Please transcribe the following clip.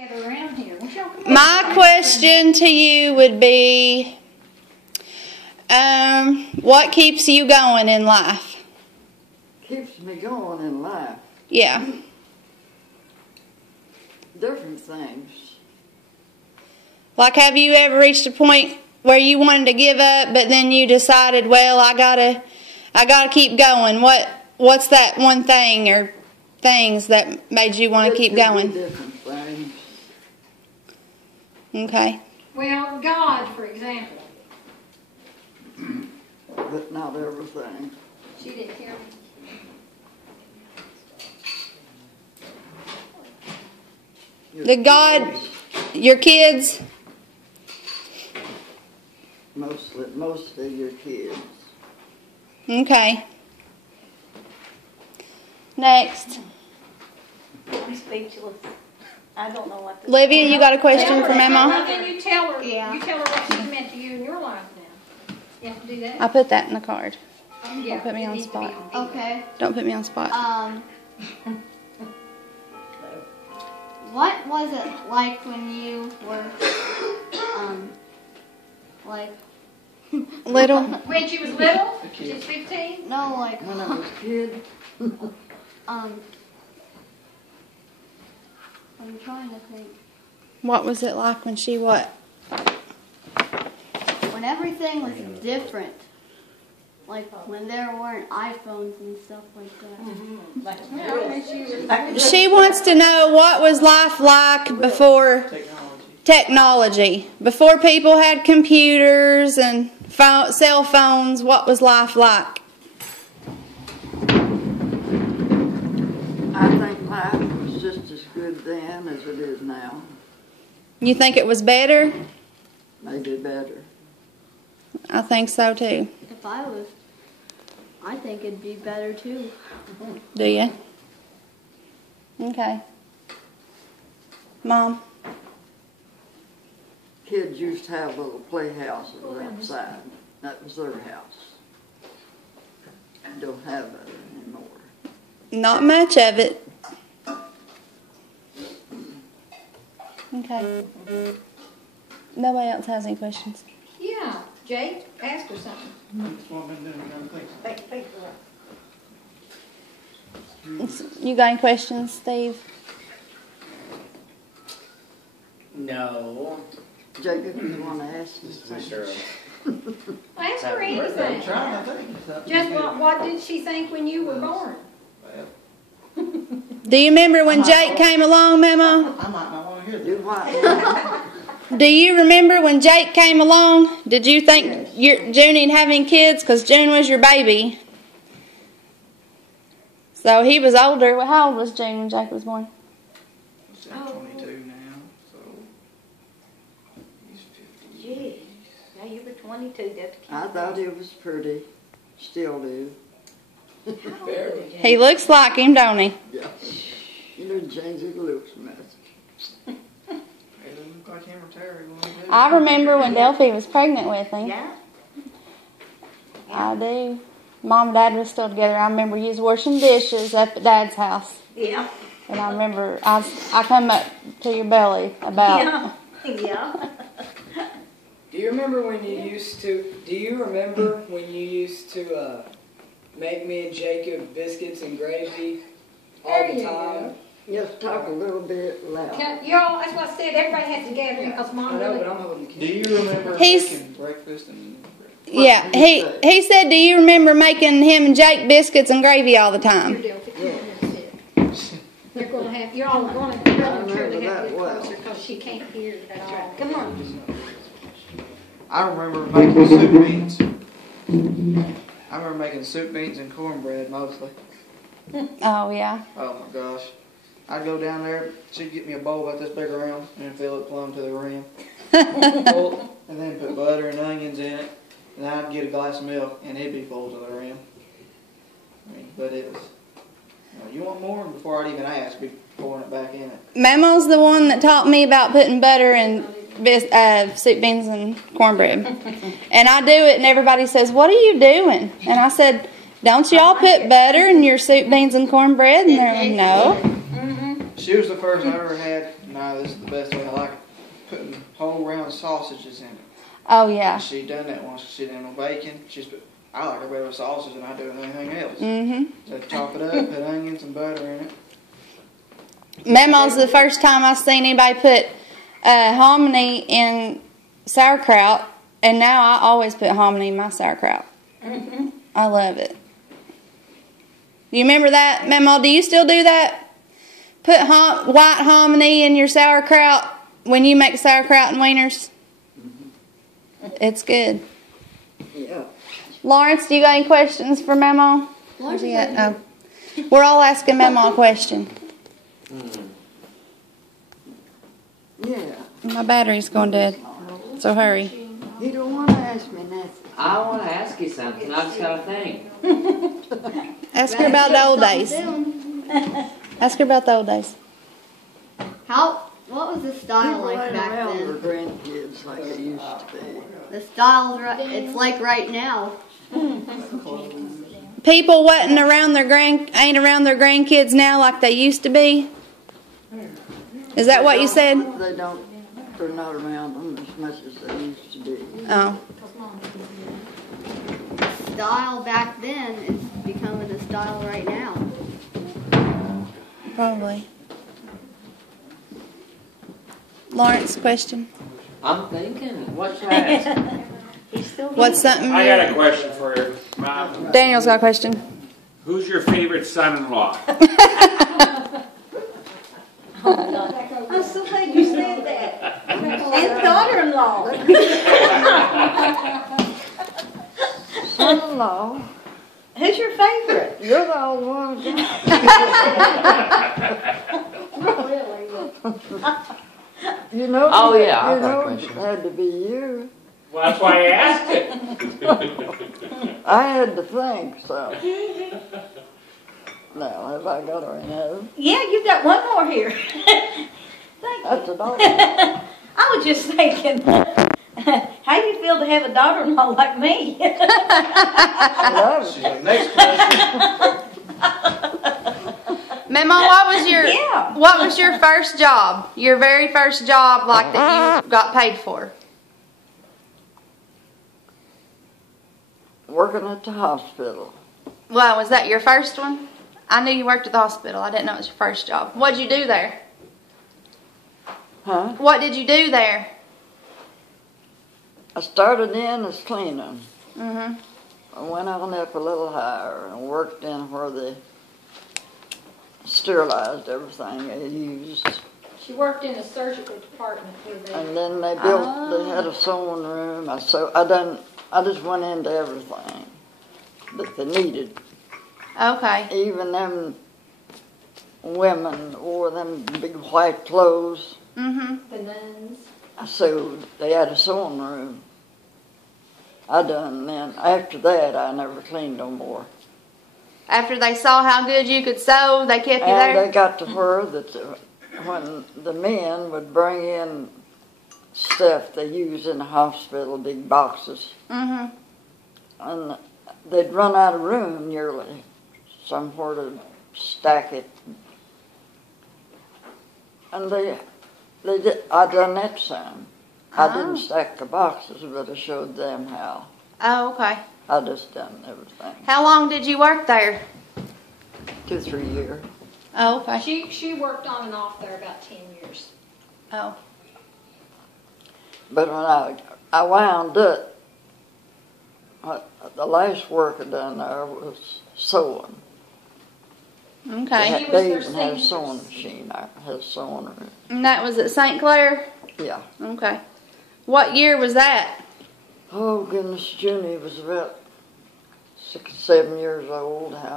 Around here. My question to you would be, what keeps you going in life? Keeps me going in life. Yeah. Different things. Like, have you ever reached a point where you wanted to give up, but then you decided, well, I gotta keep going? What's that one thing or things that made you want to keep going? Different things. Okay. Well, God, for example. But not everything. She didn't hear me. The God, your kids. Mostly your kids. Okay. Next. I'm speechless. I don't know what to Livia, you got a question for Mammaw? Then you tell her. Yeah. You tell her what she's meant to you in your life now. You have to do that. I put that in the card. Yeah, Don't put me it on needs to be spot. video. Okay. Don't put me on spot. What was it like when you were, like... Little. When she was little? She was 15? No, like... When I was a kid, I'm trying to think. What was it like when she what? When everything was different. Like when there weren't iPhones and stuff like that. She wants to know what was life like before technology. Before people had computers and cell phones, what was life like? I think life was just as good then as it is now. You think it was better? Maybe better. I think so too. If I think it'd be better too. Do you? Okay. Mom? Kids used to have little playhouses outside. That was their house. Don't have that anymore. Not much of it. Okay. Nobody else has any questions? Yeah. Jake, ask her something. That's what I've been doing. You got any questions, Steve? No. Jacob, you want to ask this Sure. Ask her anything. I'm trying to think. Just what did she think when you were born? Do you remember when Jake came along, Memo? I might not want to hear Do this. what? Do you remember when Jake came along? Did you think Junie'd having kids? Because June was your baby. So he was older. Well, how old was June when Jake was born? He's 22 now, so he's 50. Gee, now you were 22. That's I thought it was pretty. Still do. He looks like him, don't he? Yeah. You know, change it looks messy. He doesn't look like him or Terry. I remember when Delphi was pregnant with him. Yeah. I do. Mom and Dad were still together. I remember you was washing dishes up at Dad's house. Yeah. And I remember I come up to your belly about... Yeah. Do you remember when you used to? Do you remember when you used to make me and Jacob biscuits and gravy all the time? Just talk a little bit loud. Y'all, that's what I said. Everybody has to gather because I Mom know, really... but I'm holding the Do camera. you remember He's- making breakfast and... Yeah, he said, do you remember making him and Jake biscuits and gravy all the You're time? Delphi. Come on, that's it. You're going to have... You're all going to really truly have to get closer because she can't hear at all. Come on. I remember making soup beans. I remember making soup beans and cornbread mostly. Oh, yeah. Oh my gosh. I'd go down there, she'd get me a bowl about this big around and fill it plumb to the rim. Full, and then put butter and onions in it. And I'd get a glass of milk and it'd be full to the rim. I mean, but it was, you want more? And before I'd even ask, be pouring it back in it. Memo's the one that taught me about putting butter in soup beans and cornbread. And I do it and everybody says, what are you doing? And I said, don't y'all put butter in your soup beans and cornbread? And they're like, no. She was the first I ever had No, this is the best way I like it. Putting whole round sausages in it. Oh yeah. She done that once. She done on bacon. I like it better with sausage than I do with anything else. So chop it up, put onions and butter in it. Mammaw's the first time I seen anybody put hominy in sauerkraut, and now I always put hominy in my sauerkraut. I love it. You remember that, Mammaw? Do you still do that? Put white hominy in your sauerkraut when you make sauerkraut and wieners? It's good. Yeah. Lawrence, do you got any questions for Mammaw? Oh. We're all asking Mammaw a question. Yeah. My battery's going dead, so hurry. You don't want to ask me nothing. I want to ask you something. I just got to think. Ask her about the old days. Ask her about the old days. What was the style like back around then? their grandkids like they used to be. The style's it's like right now. People wasn't around ain't around their grandkids now like they used to be. Is that what you said? They're not around them as much as they used to be. Oh. The style back then is becoming the style right now. Probably. Lawrence, question. I'm thinking. What should I ask? What's something? I got a question for you, Mom. Daniel's got a question. Who's your favorite son-in-law? I'm so glad you said that. And daughter-in-law. Son-in-law, Who's your favorite? you're the old one. You know. Oh, yeah, You I've got a know question. it had to be you. Well, that's why I asked it. I had to think so. Now, have I got her in heaven? Yeah, you've got one more here. That's a daughter. I was just thinking, how do you feel to have a daughter-in-law like me? Love She's it. like, next question. Mammaw, what was your first job? Your very first job, like that you got paid for? Working at the hospital. Well, was that your first one? I knew you worked at the hospital. I didn't know it was your first job. What did you do there? Huh? What did you do there? I started in as cleaning. Mhm. I went on up a little higher and worked in where they sterilized everything they used. She worked in the surgical department with them. And then they they had a sewing room. I just went into everything that they needed. Okay. Even them women wore them big white clothes. Mhm. The nuns. I sewed. They had a sewing room. I done then. After that, I never cleaned no more. After they saw how good you could sew, they kept you And there? they got to where that when the men would bring in stuff they use in the hospital, big boxes, Mhm. and they'd run out of room nearly, somewhere to stack it. And I done that some. I didn't stack the boxes, but I showed them how. Oh, okay. I just done everything. How long did you work there? 2 or 3 years. Oh, okay. She worked on and off there about 10 years. Oh. But when I wound up, the last work I done there was sewing. Okay. They even had a sewing machine. I had a sewing room. And that was at St. Clair? Yeah. Okay. What year was that? Oh, goodness, Junie was about 6 or 7 years old. How